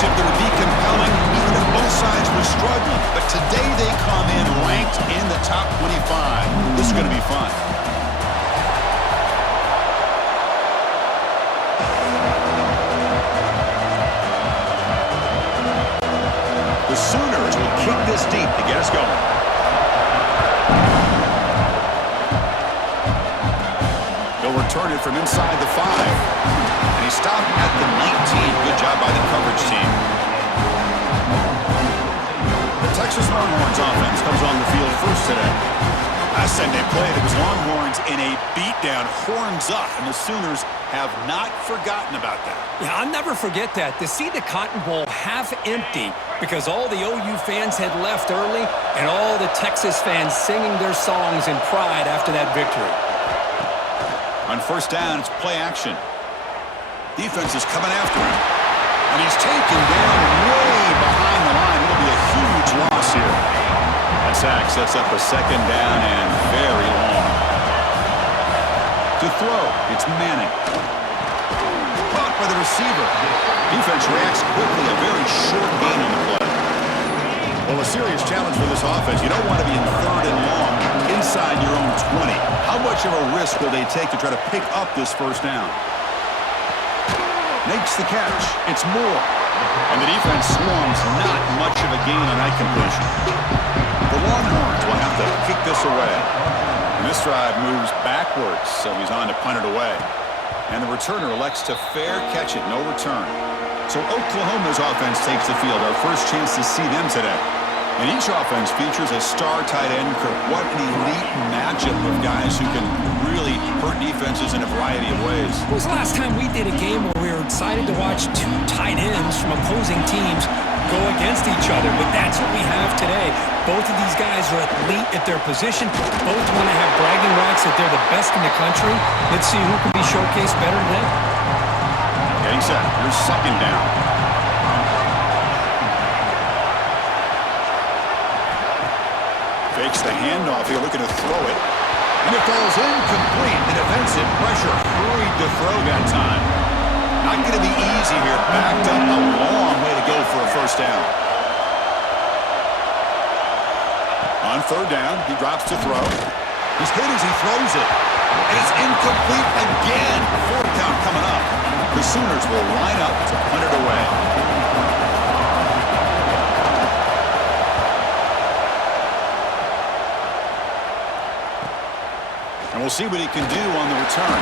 championship that would be compelling even if both sides were struggling. But today they come in ranked in the top 25. This is going to be fun. The Sooners will kick this deep to get us going. They'll return it from inside the 5. And he stopped at the 19. Good job by the coverage team. The Texas Longhorns offense comes on the field first today. Last time they played, it was Longhorns in a beatdown, horns up, and the Sooners have not forgotten about that. Yeah, I'll never forget that. To see the Cotton Bowl half empty because all the OU fans had left early and all the Texas fans singing their songs in pride after that victory. On first down, it's play action. Defense is coming after him. And he's taken down way behind the line. It'll be a huge loss here. That sack sets up a second down and very long. To throw, it's Manning. Caught by the receiver. Defense reacts quickly. A very short gain on the play. Well, a serious challenge for this offense. You don't want to be in third and long inside your own 20. How much of a risk will they take to try to pick up this first down? Makes the catch. It's Moore. And the defense swarms. Not much of a gain on that completion. The Longhorns will have to kick this away. And this drive moves backwards, so he's on to punt it away. And the returner elects to fair catch it. No return. So Oklahoma's offense takes the field. Our first chance to see them today. And each offense features a star tight end. What an elite matchup of guys who can really hurt defenses in a variety of ways. When was the last time we did a game where we were excited to watch two tight ends from opposing teams go against each other? But that's what we have today. Both of these guys are elite at their position. Both want to have bragging rights that they're the best in the country. Let's see who can be showcased better than them. Getting set. Here's second down. Fakes the handoff here, looking to throw it. And it falls incomplete. The defensive pressure hurried to throw that time. Not going to be easy here. Backed up, a long way to go for a first down. On third down, he drops to throw. He's hit as he throws it. And it's incomplete again. Fourth count coming up. The Sooners will line up to punt it away. And we'll see what he can do on the return.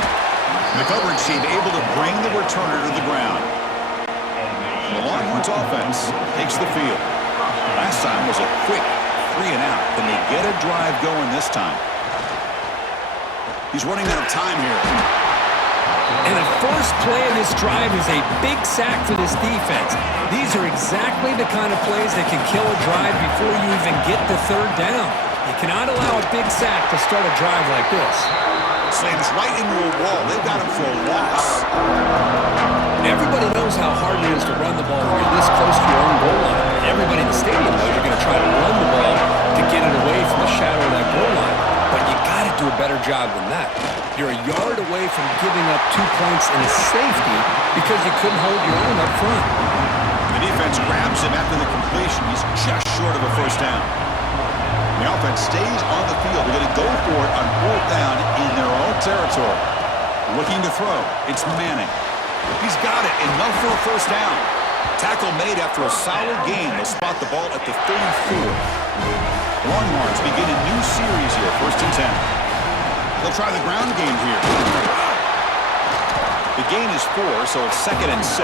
The coverage team able to bring the returner to the ground. The Longhorns offense takes the field. Last time was a quick 3 and out. Can they get a drive going this time? He's running out of time here. And the first play of this drive is a big sack for this defense. These are exactly the kind of plays that can kill a drive before you even get the third down. You cannot allow a big sack to start a drive like this. Slams right into a wall. They've got him for a loss. Everybody knows how hard it is to run the ball when you're this close to your own goal line. Everybody in the stadium knows you're going to try to run the ball to get it away from the shadow of that goal line. But you got to do a better job than that. You're a yard away from giving up 2 points in a safety because you couldn't hold your own up front. The defense grabs him after the completion. He's just short of a first down. The offense stays on the field. They're going to go for it on fourth down in their own territory. Looking to throw. It's Manning. He's got it. Enough for a first down. Tackle made after a solid gain. They'll spot the ball at the 34. Longhorns begin a new series here. First and 10. They'll try the ground game here. The gain is 4, so it's second and 6.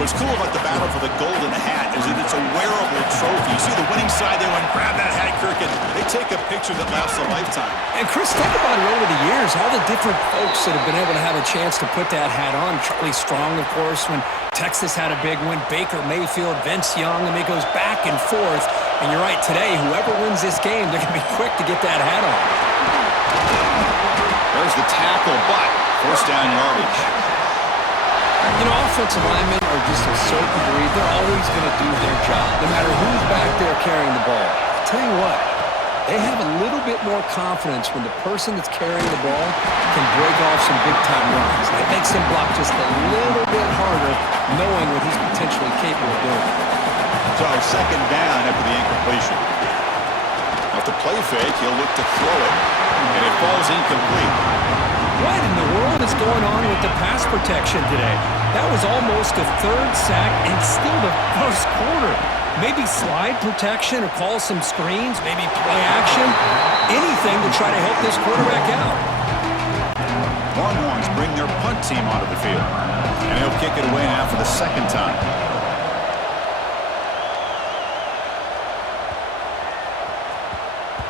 What's cool about the battle for the golden hat is that it's a wearable trophy. You see the winning side there and grab that hat, Kirk, and they take a picture that lasts a lifetime. And Chris, think about it over the years, all the different folks that have been able to have a chance to put that hat on. Charlie Strong, of course, when Texas had a big win. Baker Mayfield, Vince Young, and it goes back and forth. And you're right, today, whoever wins this game, they're going to be quick to get that hat on. There's the tackle, but first down yardage. You know, offensive linemen are just a certain breed. They're always going to do their job, no matter who's back there carrying the ball. I'll tell you what, they have a little bit more confidence when the person that's carrying the ball can break off some big-time runs. That makes them block just a little bit harder, knowing what he's capable of doing. So second down after the incompletion. Off the play fake, he'll look to throw it, and it falls incomplete. What in the world is going on with the pass protection today? That was almost a third sack and still the first quarter. Maybe slide protection or call some screens, maybe play action, anything to try to help this quarterback out. Longhorns bring their punt team onto the field, and he'll kick it away now for the second time.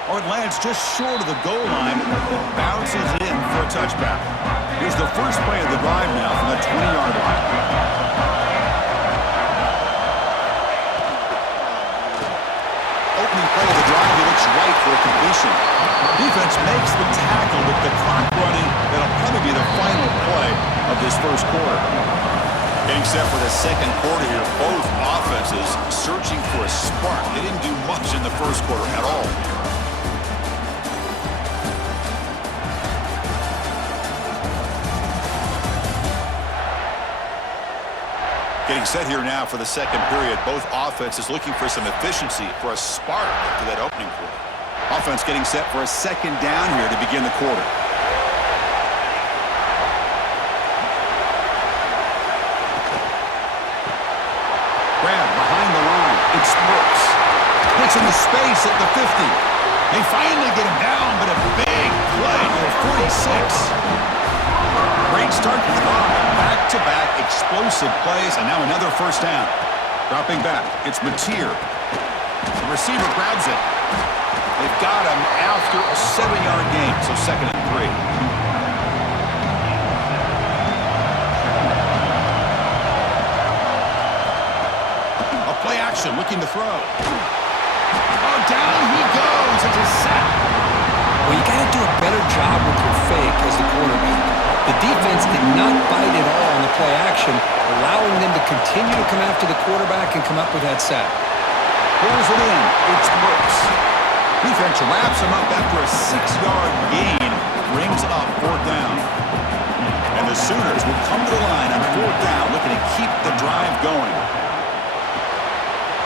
Oh, it lands just short of the goal line. It bounces in for a touchback. Here's the first play of the drive now from the 20-yard line. Opening play of the drive, he looks right for a completion. Defense makes the tackle with the clock running. That'll probably be the final play of this first quarter. Getting set for the second quarter here. Both offenses searching for a spark. They didn't do much in the first quarter at all. Getting set here now for the second period. Both offenses looking for some efficiency, for a spark to that opening quarter. Offense getting set for a second down here to begin the quarter. Grab behind the line. It's Brooks. Puts in the space at the 50. They finally get him down, but a big play to the 46. Great start to the drive. Back-to-back explosive plays, and now another first down. Dropping back, it's Mateer. The receiver grabs it. They've got him after a 7-yard gain, so second and 3. A play action, looking to throw. Oh, down he goes. It's a sack. Well, you got to do a better job with your fake as the quarterback. The defense did not bite at all on the play action, allowing them to continue to come after the quarterback and come up with that sack. Pulls it in. It's Brooks. Defense wraps him up after a 6-yard gain. Brings up fourth down. And the Sooners will come to the line on fourth down, looking to keep the drive going.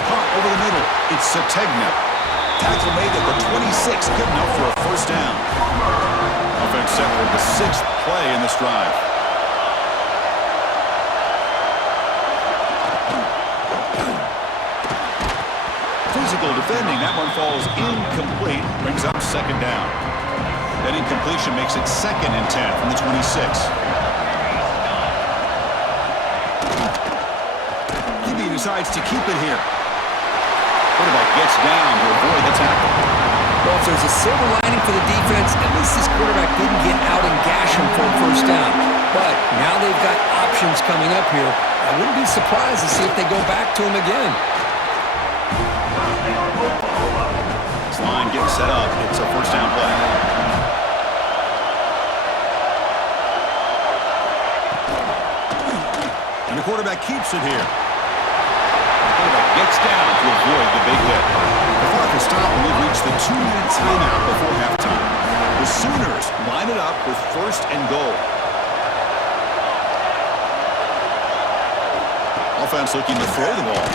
Caught over the middle. It's Sategna. Tackle made at the 26. Good enough for a first down. Offense set for the 6th play in this drive. Physical defending. That one falls incomplete. Brings up second down. That incompletion makes it second and 10 from the 26. QB decides to keep it here. Quarterback gets down to avoid the tackle. Well, if there's a silver lining for the defense, at least this quarterback didn't get out and gash him for a first down. But now they've got options coming up here. I wouldn't be surprised to see if they go back to him again. This line getting set up. It's a first down play. And the quarterback keeps it here. The quarterback gets down to avoid the big hit. The clock is stopped and we've reached the 2-minute timeout before halftime. The Sooners line it up with first and goal. Offense looking to throw the ball.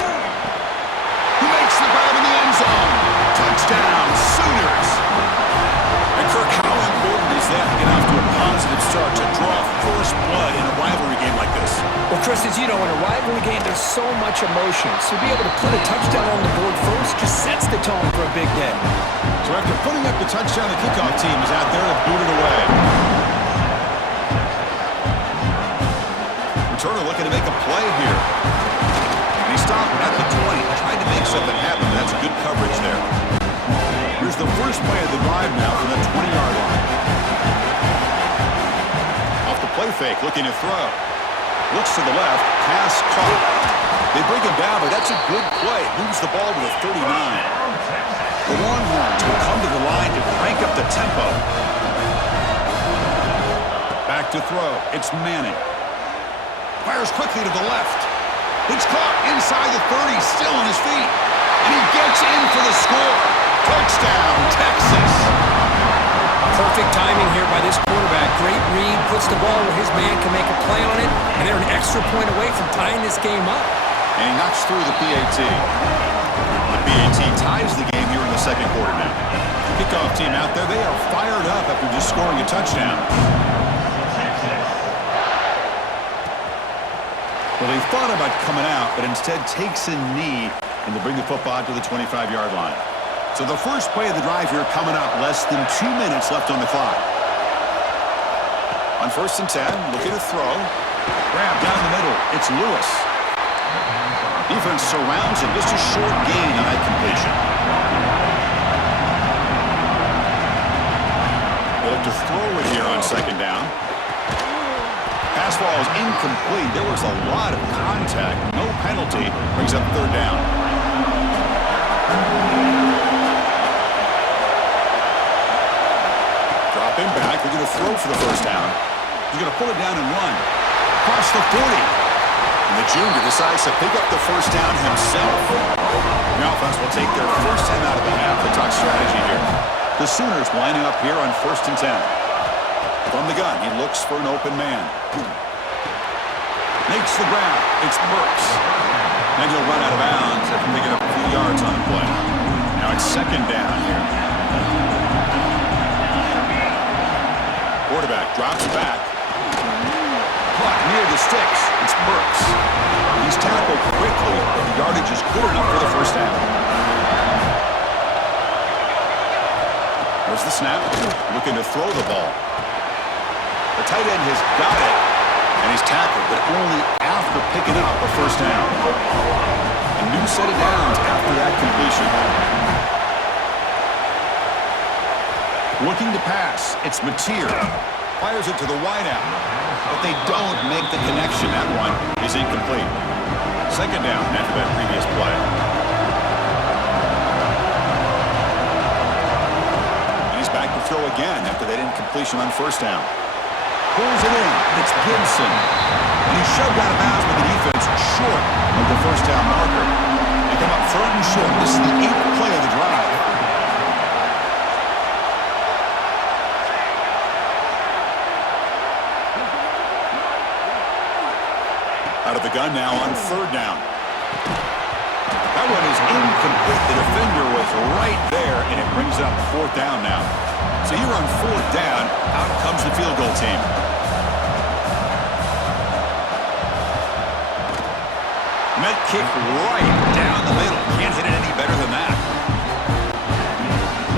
Who makes the grab in the end zone? Touchdown, Sooners! And Kirk, how important is that to get off to a positive start to draw first blood in a rivalry game like this? Well, Chris, as you know, in a rivalry game, there's so much emotion. So to be able to put a touchdown on the board first just sets the tone for a big day. So after putting up the touchdown, the kickoff team is out there to boot it away. Returner looking to make a play here. And he stopped at the 20, tried to make something happen. That's good coverage there. Here's the first play of the drive now from the 20-yard line. Off the play fake, looking to throw. Looks to the left, pass caught. They bring him down, but that's a good play. Moves the ball to the 39. The Longhorns will come to the line to crank up the tempo. Back to throw. It's Manning. Fires quickly to the left. It's caught inside the 30, still on his feet. And he gets in for the score. Touchdown, Texas. Perfect timing here by this quarterback. Great read, puts the ball where his man can make a play on it, and they're an extra point away from tying this game up. And he knocks through the PAT. The PAT ties the game here in the second quarter now. Kickoff team out there. They are fired up after just scoring a touchdown. Well, they thought about coming out, but instead takes a knee and they bring the football to the 25-yard line. So the first play of the drive here coming up, less than 2 minutes left on the clock. On 1st and 10, looking to throw. Grab down the middle. It's Lewis. Defense surrounds him. Just a short gain on that completion. They look to throw it here on 2nd down. Pass ball is incomplete. There was a lot of contact. No penalty. Brings up 3rd down. Dropping back. They're going to throw for the 1st down. He's going to pull it down and run. Across the 40. And the junior decides to pick up the 1st down himself. The offense will take their first time out of the half. The talk strategy here. The Sooners lining up here on 1st and 10. From the gun, he looks for an open man. Makes the grab. It's Burks. And he'll run out of bounds after picking up a few yards on the play. Now it's 2nd down here. Quarterback drops back. Caught near the sticks. It's Burks. He's tackled quickly, but the yardage is good enough for the 1st down. There's the snap. Looking to throw the ball. The tight end has got it, and he's tackled, but only after picking up a 1st down. A new set of downs after that completion. Looking to pass. It's Mateer. Fires it to the wideout, but they don't make the connection. That one is incomplete. 2nd down after that previous play. And he's back to throw again after that incompletion on 1st down. Pulls it in. It's Gibson. And he's shoved out of bounds by the defense short of the 1st down marker. They come up 3rd and short. This is the 8th play of the drive. Out of the gun now on 3rd down. That one is incomplete. The defender was right there, and it brings up 4th down now. So here on 4th down, out comes the field goal team. Met kick right down the middle. Can't hit it any better than that.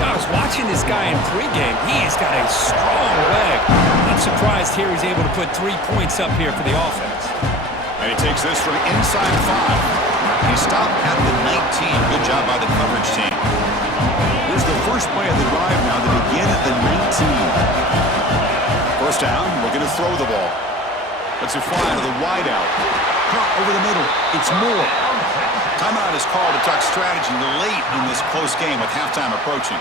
I was watching this guy in pregame. He's got a strong leg. Not surprised here he's able to put 3 points up here for the offense. And he takes this from inside 5. He stopped at the 19. Good job by the coverage team. Here's the first play of the drive now to begin at the 19. 1st down, looking to throw the ball. Let's it fly to the wideout. Caught over the middle. It's Moore. Timeout is called to talk strategy late in this close game with halftime approaching.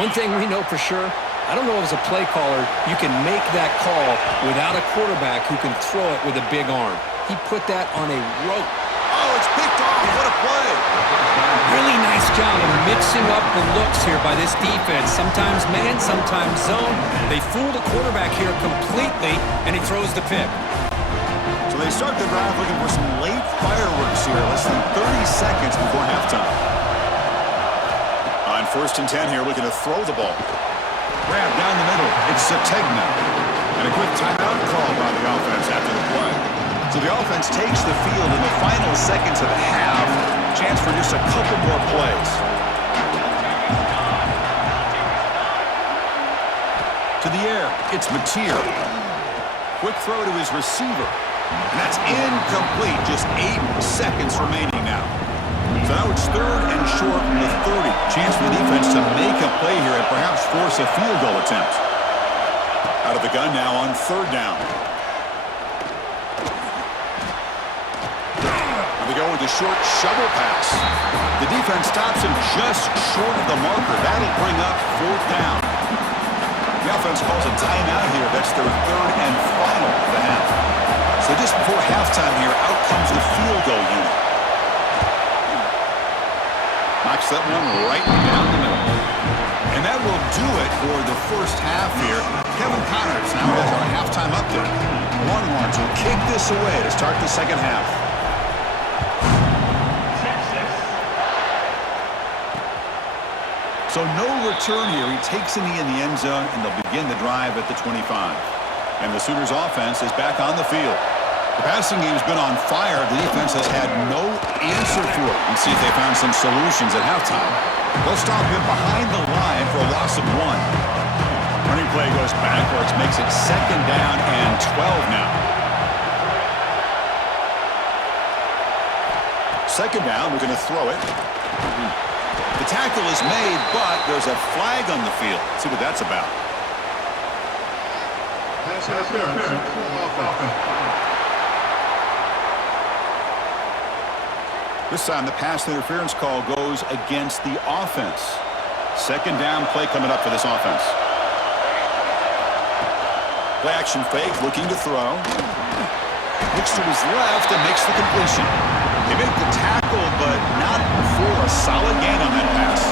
One thing we know for sure, I don't know if as a play caller you can make that call without a quarterback who can throw it with a big arm. He put that on a rope. Oh, it's picked off. What a play. Really nice job of mixing up the looks here by this defense. Sometimes man, sometimes zone. They fool the quarterback here completely, and he throws the pick. So they start the drive looking for some late fireworks here, less than 30 seconds before halftime. On 1st and 10 here, looking to throw the ball. Grab down the middle. It's Sategna. And a quick timeout call by the offense after the play. So the offense takes the field in the final seconds of the half. Chance for just a couple more plays. To the air. It's Mateer. Quick throw to his receiver. And that's incomplete. Just 8 seconds remaining now. So now it's 3rd and short from the 30. Chance for the defense to make a play here and perhaps force a field goal attempt. Out of the gun now on 3rd down. And they go with the short shovel pass. The defense stops him just short of the marker. That'll bring up 4th down. The offense calls a timeout here. That's their 3rd and final of the half. So just before halftime here, out comes the field goal unit. Knocks that one right down the middle. And that will do it for the first half here. Kevin Connors now has our halftime update. The Longhorns will kick this away to start the second half. So no return here. He takes a knee in the end zone, and they'll begin the drive at the 25. And the Sooners offense is back on the field. The passing game's been on fire. The defense has had no answer for it. Let's see if they found some solutions at halftime. They'll stop him behind the line for a loss of 1. Running play goes backwards, makes it 2nd down and 12 now. 2nd down, we're going to throw it. The tackle is made, but there's a flag on the field. Let's see what that's about. This time the pass interference call goes against the offense. 2nd down play coming up for this offense. Play action fake, looking to throw. Looks to his left and makes the completion. They make the tackle, but not for a solid gain on that pass.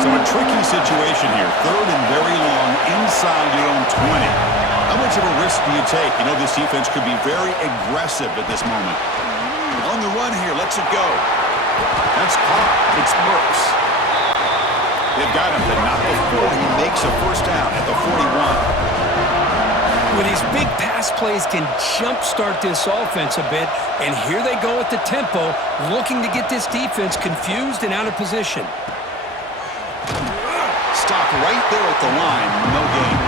So a tricky situation here. 3rd and very long inside your own 20. How much of a risk do you take? You know this defense could be very aggressive at this moment. On the run here, lets it go. That's caught. It's Burks. They've got him, but not before he makes a 1st down at the 41. With these big pass plays can jumpstart this offense a bit, and here they go at the tempo, looking to get this defense confused and out of position. Stop right there at the line, no gain.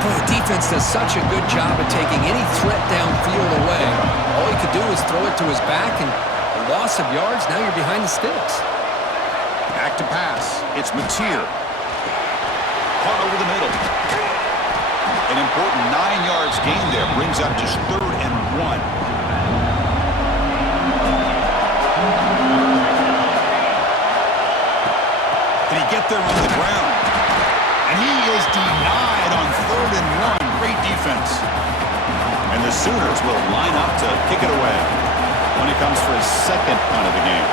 Boy, the defense does such a good job of taking any threat downfield away. All he could do is throw it to his back, and a loss of yards, now you're behind the sticks. Back to pass. It's Mateer. Caught over the middle. An important 9 yards gain there. Brings up just 3rd and 1. Can he get there on the ground? And he is denied on 3rd and 1. Great defense. And the Sooners will line up to kick it away when he comes for his 2nd punt of the game.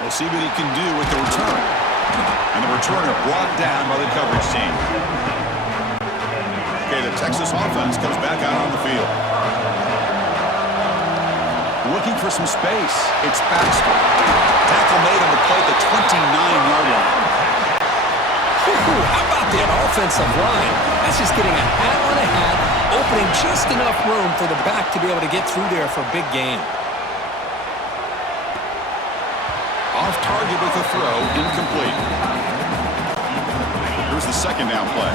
We'll see what he can do with the return. And the returner brought down by the coverage team. Okay, the Texas offense comes back out on the field. Looking for some space. It's Baxter. Tackle made on the play at the 29-yard line. How about that offensive line? That's just getting a hat on a hat, opening just enough room for the back to be able to get through there for a big gain. Off target with a throw, incomplete. Here's the 2nd down play.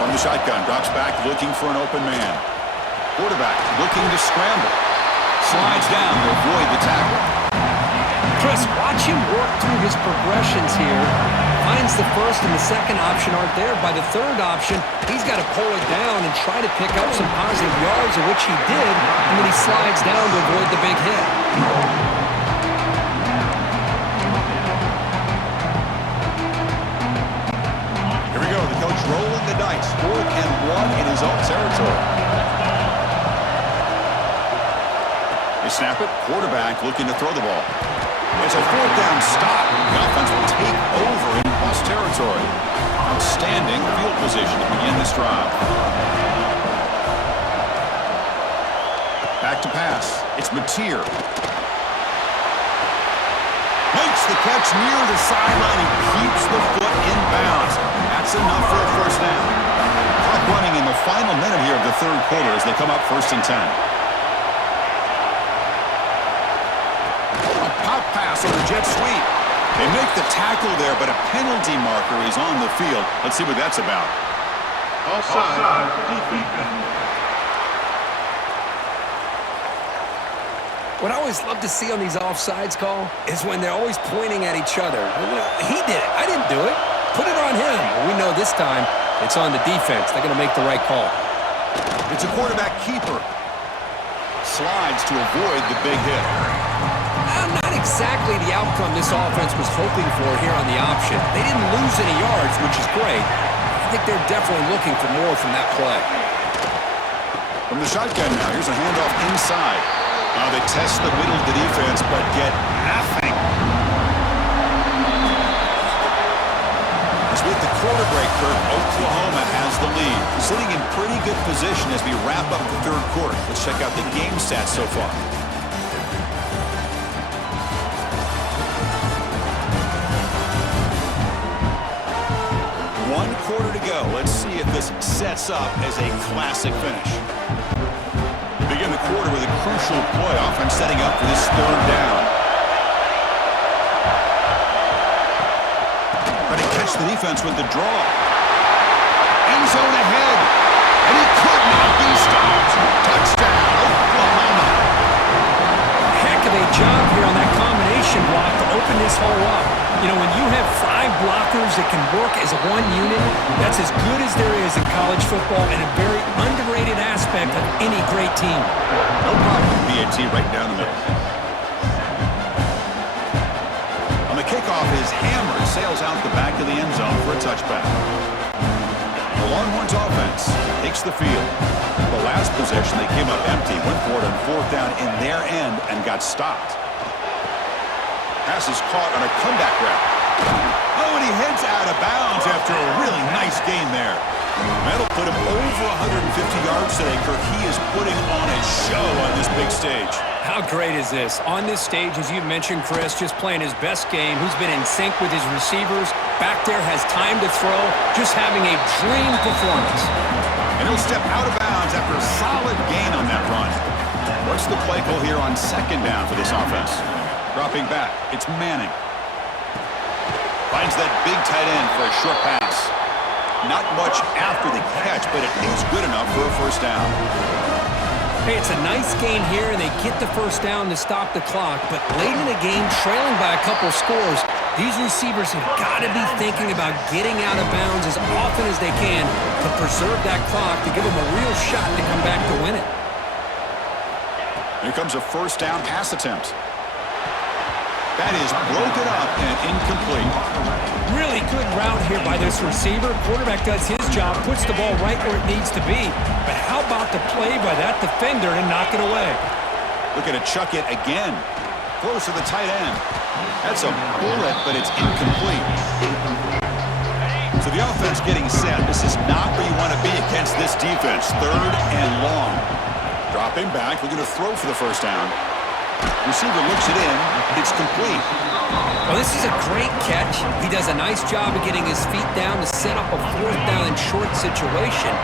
From the shotgun, drops back, looking for an open man. Quarterback looking to scramble. Slides down to avoid the tackle. Chris, watch him work through his progressions here. Finds the 1st and the 2nd option aren't there. By the 3rd option, he's got to pull it down and try to pick up some positive yards, of which he did, and then he slides down to avoid the big hit. Here we go, the coach rolling the dice. 4th and 1 in his own territory. They snap it, quarterback looking to throw the ball. It's a 4th down stop. The offense will take over in plus territory. Outstanding field position to begin this drive. Back to pass. It's Mateer. Makes the catch near the sideline and keeps the foot in bounds. That's enough for a 1st down. Clock running in the final minute here of the 3rd quarter as they come up 1st and 10. Pop pass on the jet sweep. They make the tackle there, but a penalty marker is on the field. Let's see what that's about. Offside. What I always love to see on these offsides call is when they're always pointing at each other. He did it. I didn't do it. Put it on him. We know this time it's on the defense. They're going to make the right call. It's a quarterback keeper. Slides to avoid the big hit. Not exactly the outcome this offense was hoping for here on the option. They didn't lose any yards, which is great. I think they're definitely looking for more from that play. From the shotgun now, here's a handoff inside. They test the middle of the defense, but get nothing. As with the quarter break, Kirk, Oklahoma has the lead. Sitting in pretty good position as we wrap up the third quarter. Let's check out the game stats so far. One quarter to go. Let's see if this sets up as a classic finish. Begin the quarter with a crucial play offense setting up for this third down. Trying to catch the defense with the draw. End zone ahead. And he could not be stopped. Touchdown, Oklahoma. Heck of a job here on that combination block to open this hole up. You know, when you have 5 blockers that can work as one unit, that's as good as there is in college football and a very underrated aspect of any great team. No problem with BAT right down the middle. On the kickoff, his hammer sails out the back of the end zone for a touchback. The Longhorns offense takes the field. The last possession, they came up empty, went for it on fourth down in their end and got stopped. Pass is caught on a comeback route. Oh, and he heads out of bounds after a really nice gain there. That'll put him over 150 yards today, Kirk. He is putting on a show on this big stage. How great is this? On this stage, as you mentioned, Chris, just playing his best game. He's been in sync with his receivers. Back there, has time to throw. Just having a dream performance. And he'll step out of bounds after a solid gain on that run. What's the play call here on second down for this offense? Dropping back, it's Manning. Finds that big tight end for a short pass. Not much after the catch, but it is good enough for a first down. Hey, it's a nice gain here, and they get the first down to stop the clock. But late in the game, trailing by a couple scores, these receivers have got to be thinking about getting out of bounds as often as they can to preserve that clock, to give them a real shot to come back to win it. Here comes a first down pass attempt. That is broken up and incomplete. Really good route here by this receiver. Quarterback does his job, puts the ball right where it needs to be. But how about the play by that defender to knock it away? Looking to chuck it again. Close to the tight end. That's a bullet, but it's incomplete. So the offense getting set. This is not where you want to be against this defense. Third and long. Dropping back, looking to throw for the first down. Receiver looks it in. It's complete. Well, this is a great catch. He does a nice job of getting his feet down to set up a fourth down and short situation.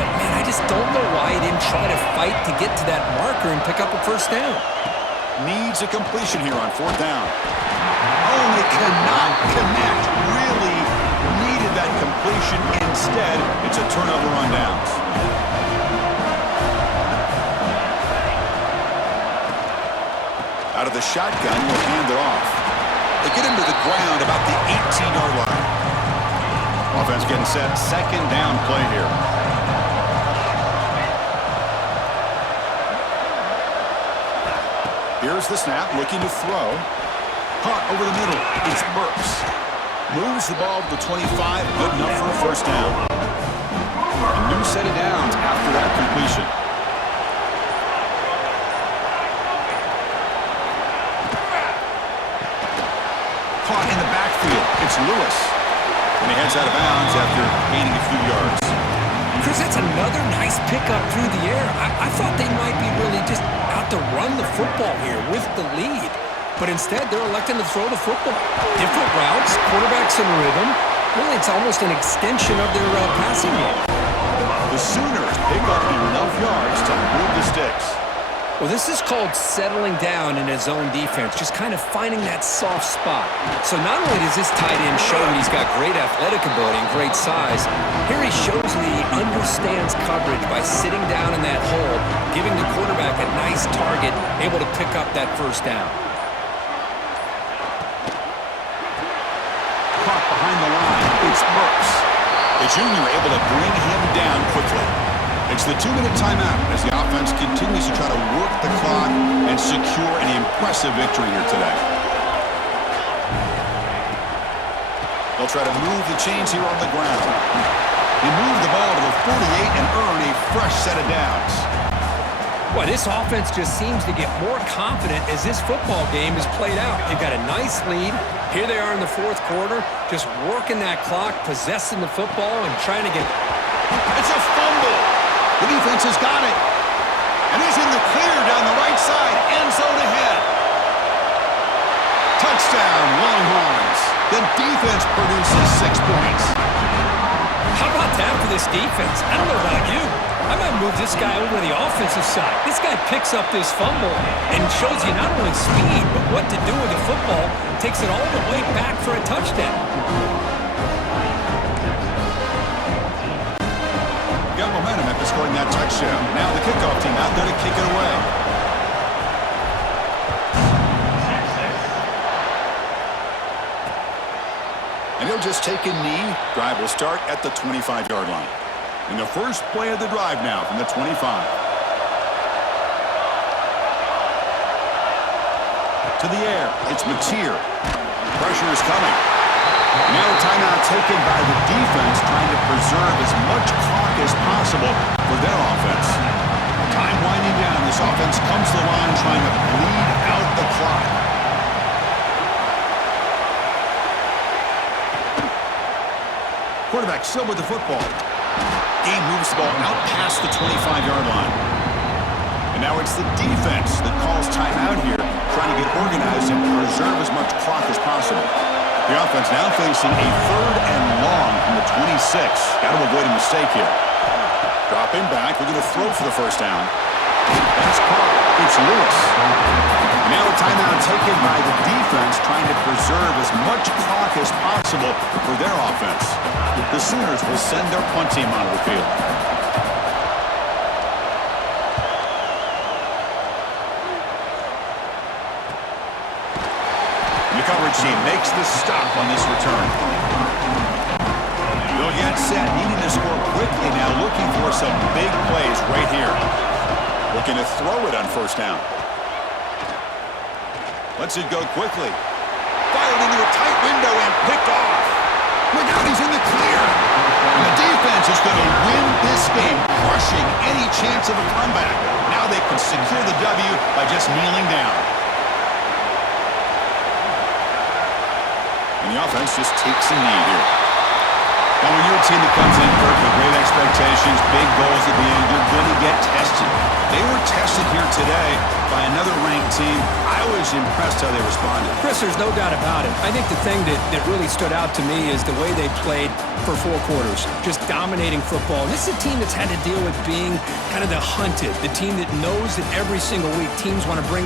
But, man, I just don't know why he didn't try to fight to get to that marker and pick up a first down. Needs a completion here on fourth down. Oh, they cannot connect. Really needed that completion. Instead, it's a turnover on downs. Out of the shotgun, will hand it off. They get him to the ground about the 18-yard line. Offense getting set. Second down play here. Here's the snap, looking to throw. Caught over the middle. It's Burks. Moves the ball to the 25. Good enough for a first down. A new set of downs after that completion. Caught in the backfield. It's Lewis. And he heads out of bounds after gaining a few yards. Chris, that's another nice pickup through the air. I thought they might be really just out to run the football here with the lead. But instead, they're electing to throw the football. Different routes, quarterbacks in rhythm. Really, it's almost an extension of their passing game. The Sooners pick up enough yards to move the sticks. Well, this is called settling down in his zone defense, just kind of finding that soft spot. So not only does this tight end show that he's got great athletic ability and great size, here he shows that he understands coverage by sitting down in that hole, giving the quarterback a nice target, able to pick up that first down. Caught behind the line. It's Brooks. The junior able to bring him down quickly. It's the 2-minute timeout as the offense continues to try to work the clock and secure an impressive victory here today. They'll try to move the chains here on the ground. They move the ball to the 48 and earn a fresh set of downs. Well, this offense just seems to get more confident as this football game is played out. They've got a nice lead. Here they are in the fourth quarter, just working that clock, possessing the football, and trying to get... It's a fumble. The defense has got it. And he's in the clear down the right side. End zone ahead. Touchdown, Longhorns. The defense produces 6 points. How about that for this defense? I don't know about you. I might move this guy over to the offensive side. This guy picks up this fumble and shows you not only speed, but what to do with the football. Takes it all the way back for a touchdown. Got momentum after scoring that touchdown. Now the kickoff team out there to kick it away. And he'll just take a knee. Drive will start at the 25-yard line. In the first play of the drive now from the 25. To the air. It's Mateer. Pressure is coming. Now a timeout taken by the defense, trying to preserve as much clock as possible for their offense. Time winding down. This offense comes to the line trying to bleed out the clock. Quarterback still with the football. Game moves the ball out past the 25-yard line. And now it's the defense that calls timeout here, trying to get organized and preserve as much clock as possible. The offense now facing a 3rd and long from the 26. Got to avoid a mistake here. Dropping back. We're going to throw for the first down. That's caught. It's Lewis. Now a timeout taken by the defense, trying to preserve as much clock as possible for their offense. The Sooners will send their punt team onto the field. The coverage team makes the stop on this return. They'll get set, needing to score quickly now, looking for some big plays right here. Looking to throw it on first down. Lets it go quickly. Fired into a tight window and picked off. Look out, he's in the clear. And the defense is going to win this game, crushing any chance of a comeback. Now they can secure the W by just kneeling down. And the offense just takes a knee here. Now, when you're a team that comes in, Kirk, with great expectations, big goals at the end, you're going to get tested. They were tested here today by another ranked team. I was impressed how they responded. Chris, there's no doubt about it. I think the thing that really stood out to me is the way they played for 4 quarters, just dominating football. And this is a team that's had to deal with being kind of the hunted, the team that knows that every single week teams want to bring